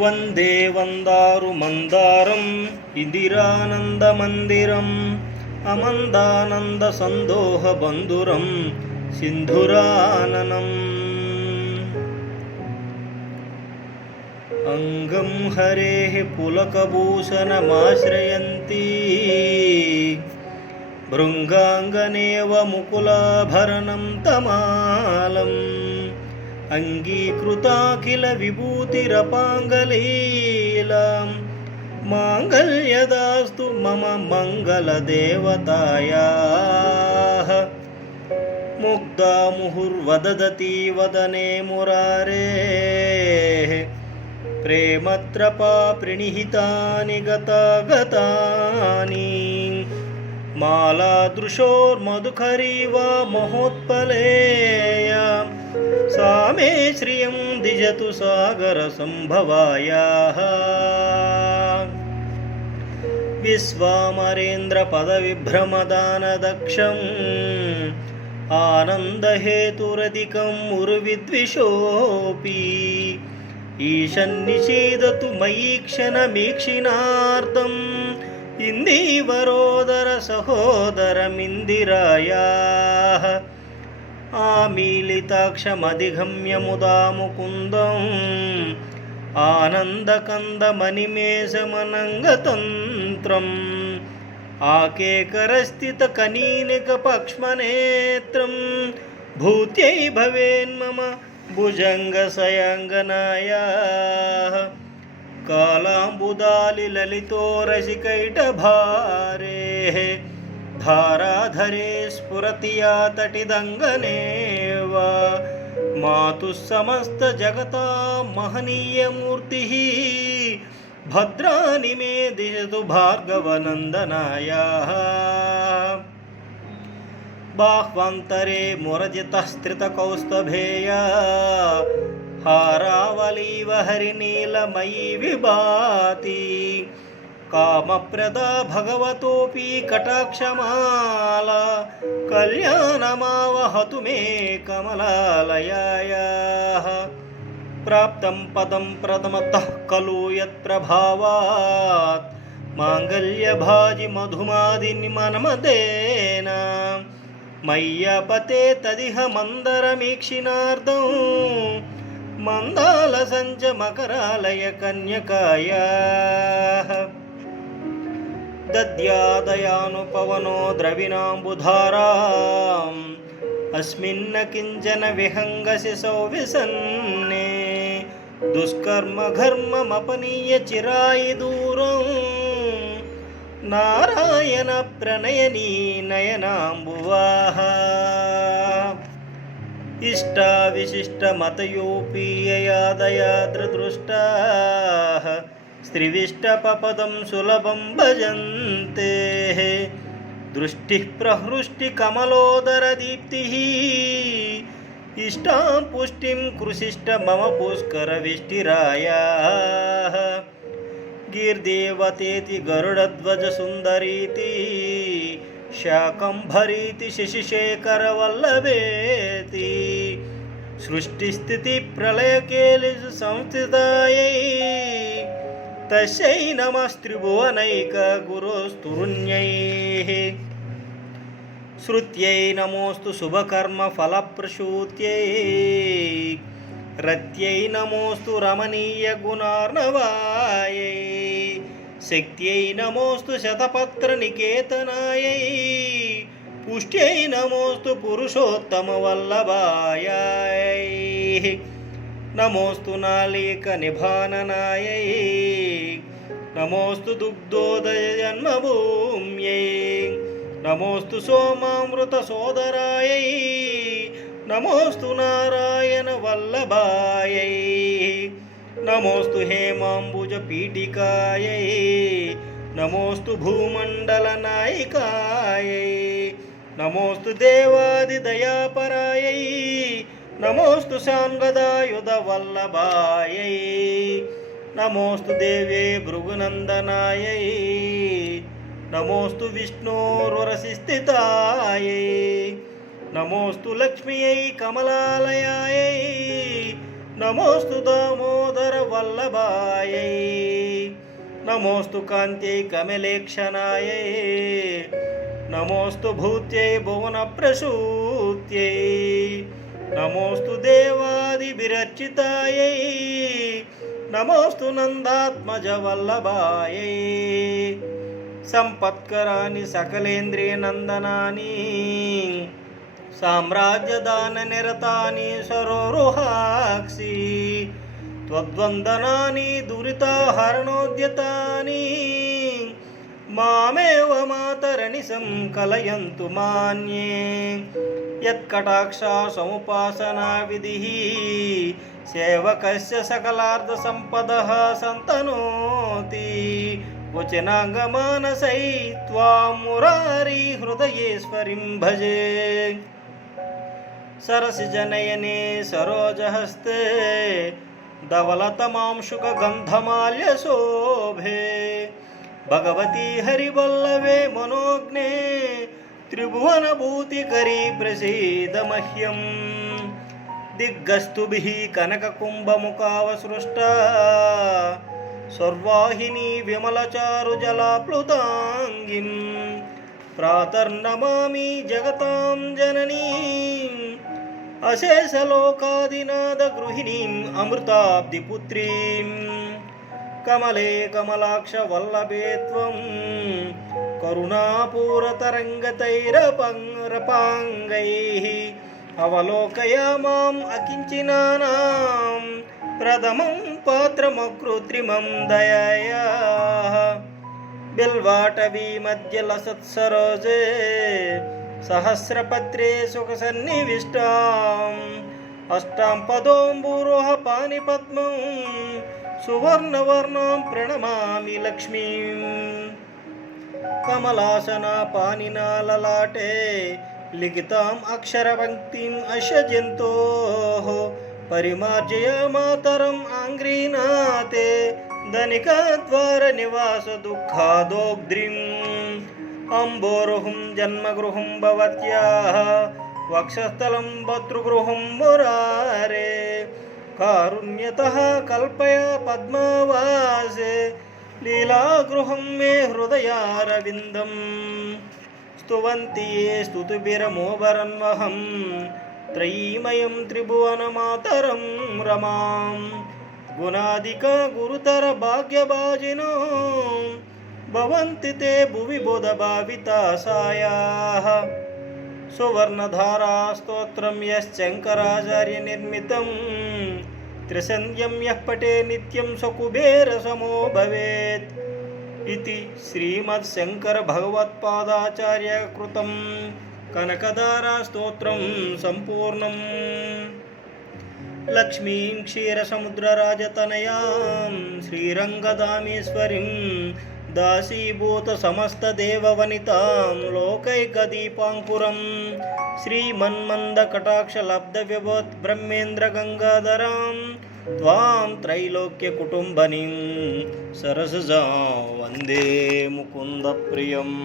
వందే వందారు మందారం ఇందిరానందమందిరం అమందానంద సందోహ బంధురం సింధురాననం అంగం హరేః పులకభూషణమాశ్రయంతి భృంగాంగనేవ ముకులాభరణం తమాలం అంగీకృతాఖిల విభూతిరపాంగలీలాం మాంగళ్యదాస్తు మమ మంగళదేవతాయాః ముగ్ధా ముహుర్వదతి వదనే మురారేః ప్రేమత్రపా ప్రణిహితాని గతాగతాని మాలాదృశోర్మధుకరీవ మహోత్పలేయ सा मे श्रियं दिजतु सागरसम्भवायाः विश्वामरेन्द्रपदविभ्रमदानदक्षम् आनन्दहेतुरधिकम् उर्विद्विषोऽपि ईशन्निषीदतु मयि क्षणमीक्षिणार्धम् इन्दीवरोदरसहोदरमिन्दिरायाः आमीलिताक्षमधिगम्य मुदा मुकुन्दं आनन्दकन्दमनिमेषमनङ्गतन्त्रम् आकेकरस्थितकनीनिकपक्ष्मनेत्रं भूत्यै भवेन्मम भुजङ्गसयांगनायाः कालाम्बुदालिललितो रसिकैटभारेः धाराधरे स्फुरति या तटिदङ्गनेव मातुः समस्तजगतां महनीयमूर्तिः भद्राणि मे दिशतु भार्गवनन्दनायाः बाह्वन्तरे मुरजितस्त्रितकौस्तभेया हारावलीव हरिनीलमयी विभाति कामप्रदा भगवतोऽपि कटाक्षमाला कल्याणमावहतु मे कमलालयायाः प्राप्तं पदं प्रथमतः खलु यत्प्रभावात् माङ्गल्यभाजि मधुमादिनिमनमदेन मय्यपते तदिह मन्दरमीक्षिणार्धं मन्दालसञ्च मकरालय कन्यकायाः दद्यादयानुपवनो द्रविणाम्बुधाराम् अस्मिन्न किञ्चन विहङ्गशिशौ विसन्ने दुष्कर्मघर्ममपनीय चिरायि दूरं नारायण प्रणयनी नयनाम्बुवाः इष्टाविशिष्टमतयोऽपि ययादयादृदृष्टाः स्त्रिविष्टपपदं सुलभं भजन्ते दृष्टिः प्रहृष्टिकमलोदरदीप्तिः इष्टां पुष्टिं कृषिष्ट मम पुष्करविष्टिरायाः गिर्देवतेति गरुडध्वजसुन्दरीति शाकम्भरीति शशिशेखरवल्लभेति सृष्टिस्थितिप्रलयकेलिषु संस्थितायै तस्यै नमस्त्रिभुवनैकगुरोस्तुरुण्यै श्रुत्यै नमोऽस्तु शुभकर्मफलप्रसूत्यै रत्यै नमोऽस्तु रमणीयगुणार्णवायै शक्त्यै नमोऽस्तु शतपत्रनिकेतनायै पुष्ट्यै नमोऽस्तु पुरुषोत्तमवल्लभायै नमोऽस्तु नालीकनिभाननायै नमोऽस्तु दुग्धोदयजन्मभूम्यै नमोऽस्तु सोमामृतसोदरायै नमोऽस्तु नारायणवल्लभायै नमोऽस्तु हेमाम्बुजपीठिकायै नमोऽस्तु भूमण्डलनायिकायै नमोऽस्तु देवादिदयापरायै नमोऽस्तु शान्गदायुधवल्लभायै नमोऽस्तु देव्यै भृगुनन्दनायै नमोऽस्तु विष्णोर्वरसिस्थितायै नमोऽस्तु लक्ष्म्यै कमलालयायै नमोऽस्तु दामोदर దాमोदर वल्लभायै नमोऽस्तु कान्त्यै कमलेक्षणायै नमोऽस्तु भूत्यै भुवनप्रसूत्यै नमोऽस्तु देवादिभिरर्चितायै नमोऽस्तु नन्दात्मजवल्लभायै सम्पत्कराणि सकलेन्द्रियनन्दनानि साम्राज्यदाननिरतानि सरोरुहाक्षि त्वद्वन्दनानि दुरिताहरणोद्यतानि मामेव मातरनिशं कलयन्तु मान्ये यत्कटाक्षा समुपासना विधिः सेवकस्य सकलार्धसम्पदः सन्तनोति वचनाङ्गमानसै त्वां मुरारी हृदयेश्वरीं भजे सरसिजनयने सरोजहस्ते धवलतमांशुकगन्धमाल्यशोभे भगवती हरिवल्लभे मनोज्ञे त्रिभुवनभूतिकरी प्रसीद मह्यम् दिग्गस्तुभिः कनककुम्भमुखावसृष्टा सर्वाहिनी विमलचारुजलाप्लुताङ्गीं प्रातर्नमामि जगतां जननीम् अशेषलोकादिनादगृहिणीम् अमृताब्धिपुत्रीम् कमले कमलाक्षवल्लभे त्वं करुणापूरतरङ्गतैरपाङ्गैः अवलोकय माम् अकिञ्चिनानां प्रथमं पात्रमकृत्रिमं दयायाः बिल्वाटवी मध्ये लसत्सरोजे सहस्रपत्रे सुखसन्निविष्टाम् अष्टां पदोऽम्बुरोह पानिपद्मं सुवर्णवर्णां प्रणमामि लक्ष्मीं कमलासना पानिना ललाटे लिखिताम् अक्षरपङ्क्तिम् अश्यजन्तोः परिमार्जय मातरम् आङ्घ्रीनाते धनिकाद्वारनिवास दुःखादोग्ध्रिम् अम्बोरुहं जन्मगृहं भवत्याः वक्षस्थलं भर्तृगृहं मुरारे कारुण्यतः कल्पय पद्मावासे लीलागृहं मे हृदयारविन्दम् स्तुवन्ति ये स्तुतिभिरमोबरन्वहं त्रयीमयं त्रिभुवनमातरं रमां गुणादिका गुरुतर भाग्यभाजिनो भवन्ति ते भुवि बोधभावितासायाः सुवर्णधारा स्तोत्रं यश्चङ्कराचार्यनिर्मितं त्रिसन्ध्यं यः पठे नित्यं स कुबेरसमो भवेत् इति श्रीमद्शङ्करभगवत्पादाचार्यकृतं कनकधारा स्तोत्रं सम्पूर्णम् लक्ष्मीं क्षीरसमुद्रराजतनयां श्रीरङ्गधामेश्वरीं दासीभूतसमस्तदेववनितां लोकैकदीपाङ्कुरं श्रीमन्मन्दकटाक्षलब्धविभवत् ब्रह्मेन्द्रगङ्गाधरां त्वां त्रैलोक्यकुटुम्बनीं सरसजां वन्दे मुकुन्दप्रियम्।